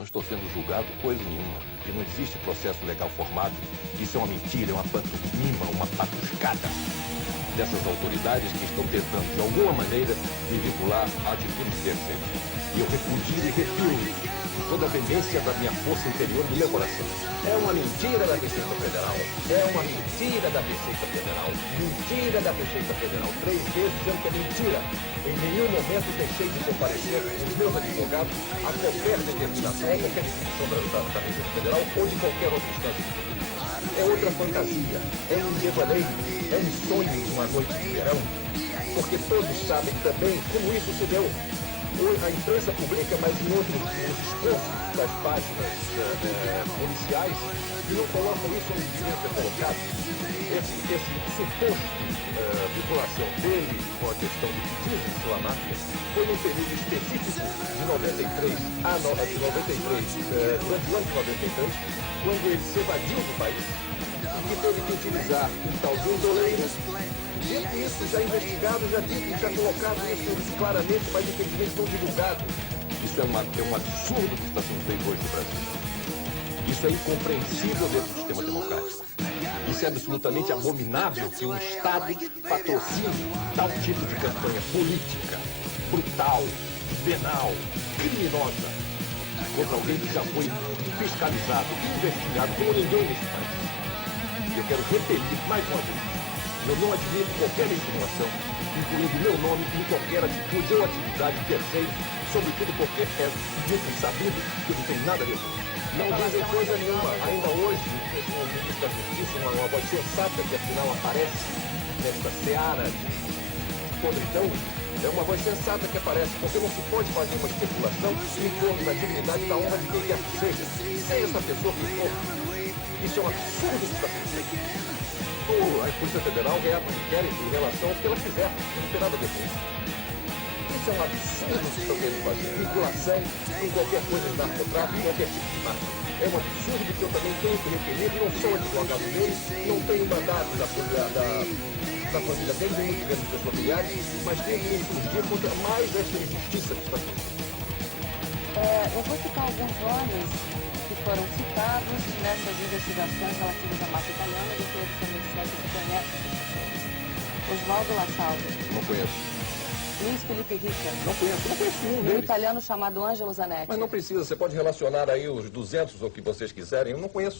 Não estou sendo julgado coisa nenhuma. E não existe processo legal formado. Isso é uma mentira, é uma pantomima, uma patuscada dessas autoridades que estão tentando, de alguma maneira, me vincular a atitudes terceiros. E eu repudio e refiro toda a veemência da minha força interior do meu coração. É uma mentira da Receita Federal. É uma mentira da Receita Federal. Mentira da Receita Federal. 3 vezes dizendo que é mentira. Em nenhum momento deixei de comparecer os meus advogados a qualquer determinação, a qualquer decisão da Receita Federal ou de qualquer outra instância. É outra fantasia, é um devaneio, é um sonho de uma noite de verão, porque todos sabem também como isso se deu. A imprensa publica, mas em outros descontos das páginas policiais, e não colocam isso onde devia ser colocado. Esse suposto vinculação dele com a questão do pedido de sua máfia foi num período específico de 93 a 93, durante o ano de 93, quando ele se evadiu do país e que teve que utilizar um tal de indoleiro. Dito isso, já investigado, já colocado isso claramente, mas infelizmente não divulgado. Isso é um absurdo que está sendo feito hoje no Brasil. Isso é incompreensível dentro do sistema democrático. Isso é absolutamente abominável que um Estado patrocine tal tipo de campanha política, brutal, penal, criminosa, contra alguém que já foi fiscalizado, investigado como ninguém nesse país. E eu quero repetir mais uma vez. Eu não admito qualquer insinuação, incluindo meu nome em qualquer atitude ou atividade terceira, sobretudo porque é muito sabido que não tem nada a ver com isso. Não dizem coisa nenhuma. Ainda hoje, o ministro da Justiça, uma voz sensata que afinal aparece nesta seara de podridão, é uma voz sensata que aparece, porque não se pode fazer uma especulação em torno da dignidade e da honra de quem quer que seja. Seja essa pessoa que for. Isso é um absurdo que está sendo feito. A Polícia Federal reabre um inquérito em relação ao que ela quiser, não tem nada a ver com isso. Isso é um absurdo que estão querendo fazer. Vinculação com qualquer coisa de narcotráfico, qualquer tipo de máfia. É um absurdo que eu também tenho que requerer, não sou advogado deles, não tenho mandado da família deles, nem muito menos dos familiares, mas tenho que insurgir contra mais essa injustiça que está acontecendo. Eu vou citar alguns nomes que foram citados nessas investigações relativas à máfia italiana do que também você conhece. Oswaldo Lasaldo. Não conheço. Luiz Felipe Rica. Não conheço nenhum Um deles. italiano chamado Angelo Zanetti. Mas não precisa, você pode relacionar aí os 200 ou o que vocês quiserem, eu não conheço.